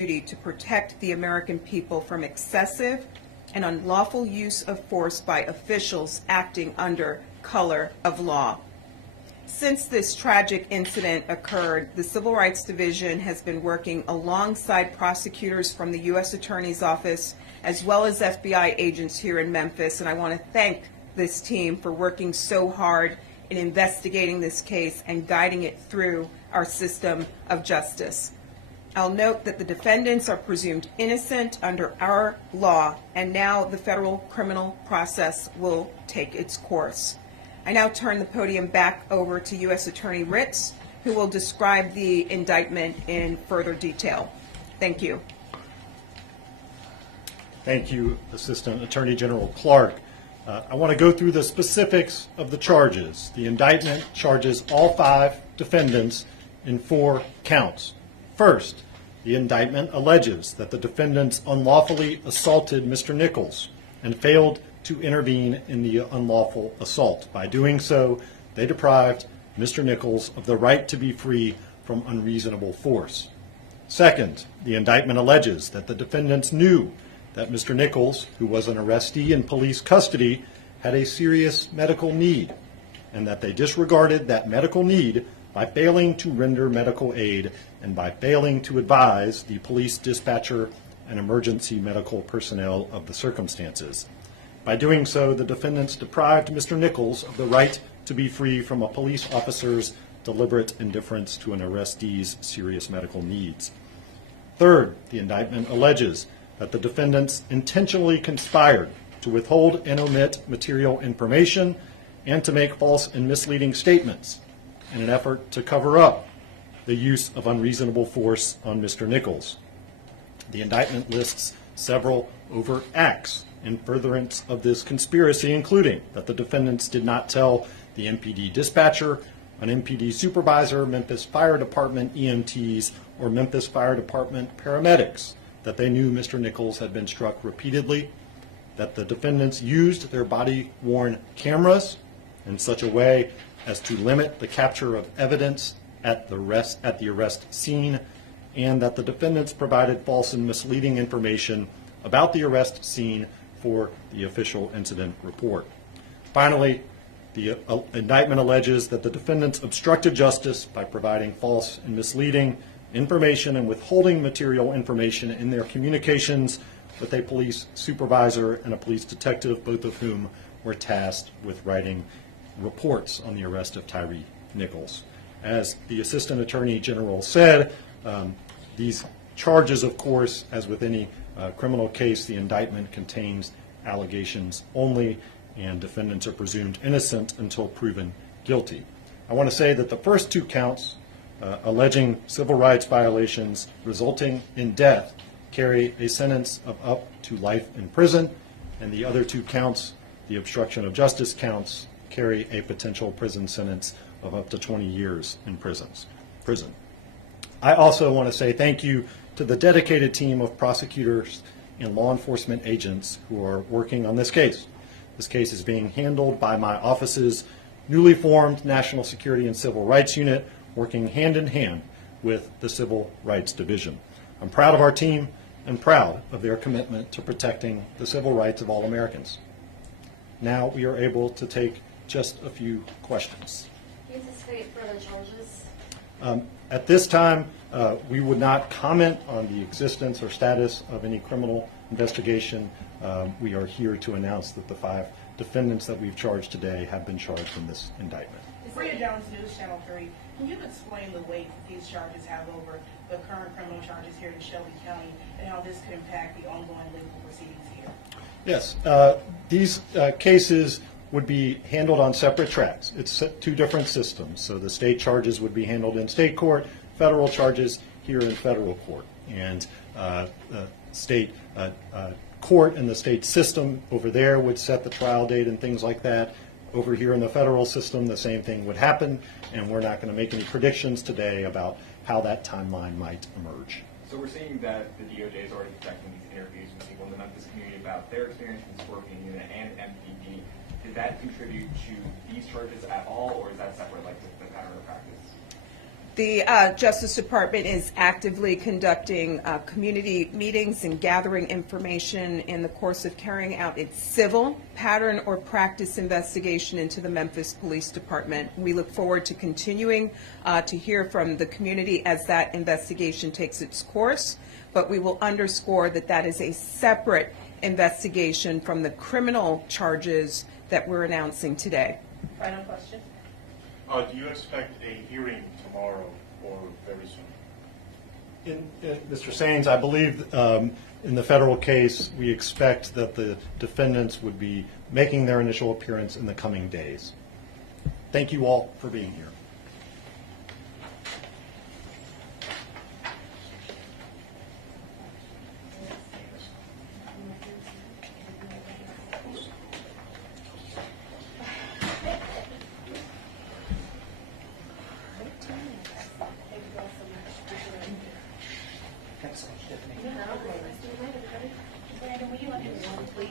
duty to protect the American people from excessive and unlawful use of force by officials acting under color of law. Since this tragic incident occurred, the Civil Rights Division has been working alongside prosecutors from the U.S. Attorney's Office as well as FBI agents here in Memphis, and I want to thank this team for working so hard in investigating this case and guiding it through our system of justice. I'll note that the defendants are presumed innocent under our law, and now the federal criminal process will take its course. I now turn the podium back over to U.S. Attorney Ritz, who will describe the indictment in further detail. Thank you. Thank you, Assistant Attorney General Clark. I want to go through the specifics of the charges. The indictment charges all 5 defendants in 4 counts. First, the indictment alleges that the defendants unlawfully assaulted Mr. Nichols and failed to intervene in the unlawful assault. By doing so, they deprived Mr. Nichols of the right to be free from unreasonable force. Second, the indictment alleges that the defendants knew that Mr. Nichols, who was an arrestee in police custody, had a serious medical need, and that they disregarded that medical need by failing to render medical aid and by failing to advise the police dispatcher and emergency medical personnel of the circumstances. By doing so, the defendants deprived Mr. Nichols of the right to be free from a police officer's deliberate indifference to an arrestee's serious medical needs. Third, the indictment alleges that the defendants intentionally conspired to withhold and omit material information and to make false and misleading statements in an effort to cover up the use of unreasonable force on Mr. Nichols. The indictment lists several overt acts in furtherance of this conspiracy, including that the defendants did not tell the MPD dispatcher, an MPD supervisor, Memphis Fire Department EMTs, or Memphis Fire Department paramedics that they knew Mr. Nichols had been struck repeatedly, that the defendants used their body-worn cameras in such a way as to limit the capture of evidence at the arrest scene, and that the defendants provided false and misleading information about the arrest scene for the official incident report. Finally, the indictment alleges that the defendants obstructed justice by providing false and misleading information and withholding material information in their communications with a police supervisor and a police detective, both of whom were tasked with writing reports on the arrest of Tyre Nichols. As the Assistant Attorney General said, these charges, of course, as with any criminal case, the indictment contains allegations only, and defendants are presumed innocent until proven guilty. I want to say that the first 2 counts alleging civil rights violations resulting in death carry a sentence of up to life in prison, and the other 2 counts, the obstruction of justice counts, carry a potential prison sentence of up to 20 years in prison. I also want to say thank you to the dedicated team of prosecutors and law enforcement agents who are working on this case. This case is being handled by my office's newly formed National Security and Civil Rights Unit, working hand in hand with the Civil Rights Division. I'm proud of our team and proud of their commitment to protecting the civil rights of all Americans. Now we are able to take just a few questions. Do you anticipate further charges? At this time, we would not comment on the existence or status of any criminal investigation. We are here to announce that the 5 defendants that we've charged today have been charged in this indictment. Freya Jones, News Channel 3. Can you explain the weight that these charges have over the current criminal charges here in Shelby County and how this could impact the ongoing legal proceedings here? Yes, these cases would be handled on separate tracks. It's 2 different systems. So the state charges would be handled in state court, federal charges here in federal court. And state court and the state system over there would set the trial date and things like that. Over here in the federal system, the same thing would happen, and we're not going to make any predictions today about how that timeline might emerge. So we're seeing that the DOJ is already conducting these interviews with people in the Memphis community about their experience in the Scorpion Unit and MPD. Did that contribute to these charges at all, or is that separate, like the pattern of practice? The Justice Department is actively conducting community meetings and gathering information in the course of carrying out its civil pattern or practice investigation into the Memphis Police Department. We look forward to continuing to hear from the community as that investigation takes its course, but we will underscore that that is a separate investigation from the criminal charges that we're announcing today. Final question. Do you expect a hearing tomorrow or very soon? Mr. Saines, I believe in the federal case, we expect that the defendants would be making their initial appearance in the coming days. Thank you all for being here. Brandon, will you let me know, please?